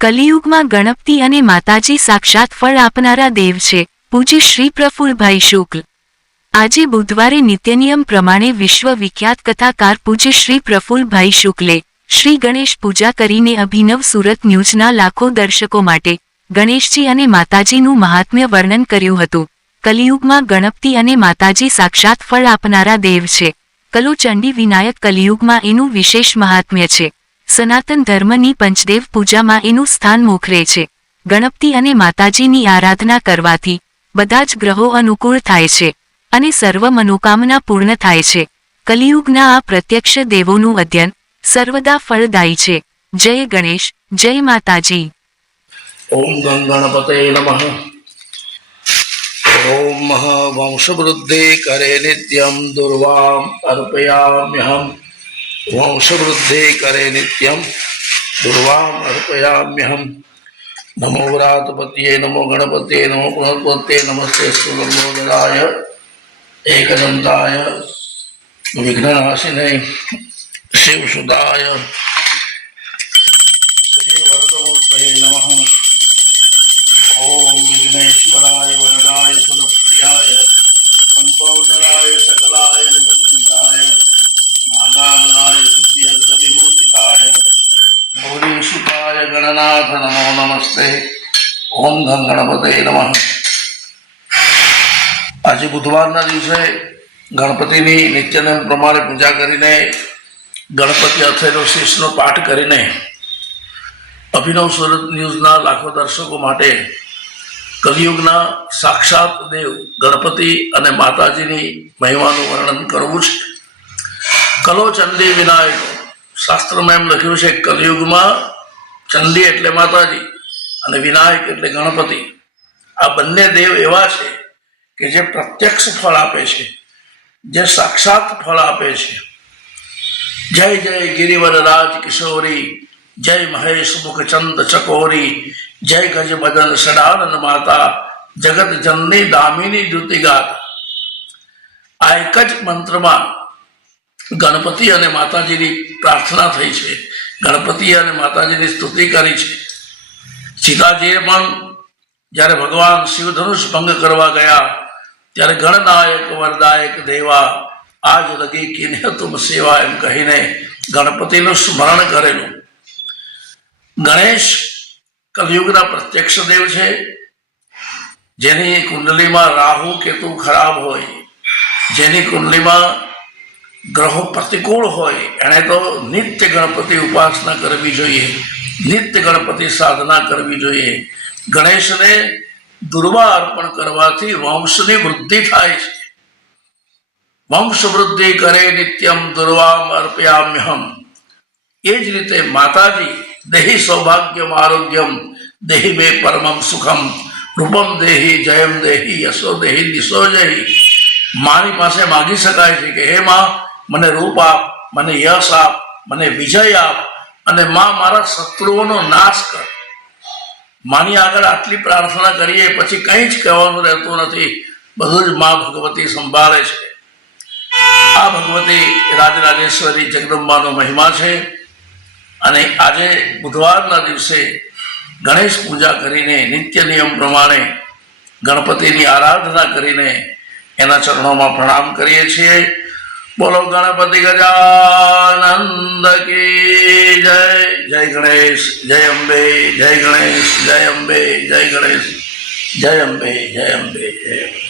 કલિયુગમાં ગણપતિ અને માતાજી સાક્ષાત ફળ આપનારા દેવ છે. પૂજ્ય શ્રી પ્રફુલ્લભાઈ શુક્લ. આજે બુધવારે નિત્યનિયમ પ્રમાણે વિશ્વ વિખ્યાત કથાકાર પૂજ્ય શ્રી પ્રફુલ્લભાઈ શુક્લે શ્રી ગણેશ પૂજા કરીને અભિનવ સુરત ન્યૂઝના લાખો દર્શકો માટે ગણેશજી અને માતાજીનું મહાત્મ્ય વર્ણન કર્યું હતું. કલિયુગમાં ગણપતિ અને માતાજી સાક્ષાત ફળ આપનારા દેવ છે. કલો ચંડી વિનાયક કલિયુગમાં એનું વિશેષ મહાત્મ્ય છે. સનાતન ધર્મની પંચદેવ પૂજામાં એનું સ્થાન મોખરે છે. ગણપતિ અને માતાજીની આરાધના કરવાથી બધા જ ગ્રહો અનુકૂળ થાય છે અને સર્વ મનોકામના પૂર્ણ થાય છે. કલિયુગના આ પ્રત્યક્ષ દેવોનું અધ્યયન સર્વદા ફળદાયી છે. જય ગણેશ, જય માતાજી. ઓમ ગણપતે નમઃ. ઓમ વંશવૃદ્ધિ કરે નિત્યમ દુર્વામ અર્પયામ્યહમ. વંશવૃદ્ધિ કરે નિત્યમ દુર્વામ અર્પયામ્યહમ. નમો વ્રાતપત્યે નમો ગણપતે નમો પુનઃપત્યે નમસ્તે સુલંબોદરાય એકદંતાય વિઘ્નનાશિને શિવસુદાય શ્રી વરદમૂર્તયે નમઃ. ઓમ વિઘ્નેશ્વરાય વરદાય સુરપ્રિયાય સંબોધરાય સકલાય જગત્પિતાય નાગાનરાય સુતિયર્ધવિભૂષિતાય ગૌરીસુતાય ગણનાથ નમો નમસ્તે. ઓમ ગણપતે નમઃ. આજે બુધવારના દિવસે ગણપતિની નિત્યનિયમ પ્રમાણે પૂજા કરીને ગણપતિ અથેલો શીશનો પાઠ કરીને અભિનવ સુરત ન્યૂઝના લાખો દર્શકો માટે કલિયુગના સાક્ષાત દેવ ગણપતિ અને માતાજીની મહિમાનું વર્ણન કરવું છે. કલો ચંડી વિનાયક. શાસ્ત્રમાં એમ લખ્યું છે કલિયુગમાં ચંડી એટલે માતાજી અને વિનાયક એટલે ગણપતિ. આ બંને દેવ એવા છે કે જે પ્રત્યક્ષ ફળ આપે છે, જે સાક્ષાત ફળ આપે છે. જય જય ગિરિવર રાજ કિશોરી, જય મહેશ મુખ ચંદ ચકોરી, જય ગજ બદન સડાનન માતા, જગત જનની દામિની દ્યુતિગાત. આ એક જ મંત્રમાં ગણપતિ અને માતાજીની પ્રાર્થના થઈ છે, ગણપતિ અને માતાજીની સ્તુતિ કરી છે. સીતાજીએ પણ જ્યારે ભગવાન શિવધનુષ ભંગ કરવા ગયા ત્યારે ગણનાયક વરદાયક દેવા આજ લગી કિને તુમ સેવા એમ કહીને ગણપતિનું સ્મરણ કરેલું. ગણેશ કલયુગના પ્રત્યક્ષ દેવ છે. જેની કુંડલીમાં રાહુ કેતુ ખરાબ હોય, જેની કુંડલીમાં ગ્રહો પ્રતિકૂળ હોય, એણે તો નિત્ય ગણપતિ ઉપાસના કરવી જોઈએ, નિત્ય ગણપતિ સાધના કરવી જોઈએ. ગણેશને દુર્વા અર્પણ કરવાથી વંશની વૃદ્ધિ થાય છે. વંશ વૃદ્ધિ કરે નિત્યમ દુર્વામ અર્પયામ્યહમ. એ જ રીતે માતાજી દેહી સૌભાગ્યમ આરોગ્યમ દેહી મે પરમમ સુખમ રૂપમ દેહી જયમ દેહી યશો દેહી દિશો જહી. મારી પાસે માગી શકાય છે કે હે માં, મને રૂપ આપ, મને યશ આપ, મને વિજય આપ અને માં મારા શત્રુઓનો નાશ કર. માની આગળ આટલી પ્રાર્થના કરીએ પછી કંઈ જ કહેવાનું રહેતું નથી. બધું જ માં ભગવતી સંભાળે છે. આ ભગવતી રાજરાજેશ્વરી જગદંબાનો મહિમા છે. અને આજે બુધવારના દિવસે ગણેશ પૂજા કરીને નિત્ય નિયમ પ્રમાણે ગણપતિની આરાધના કરીને એના ચરણોમાં પ્રણામ કરીએ છીએ. બોલો ગણપતિ ગજાનંદ કી જય. જય ગણેશ, જય અંબે, જય ગણેશ, જય અંબે, જય ગણેશ, જય અંબે, જય અંબે, જય અંબે.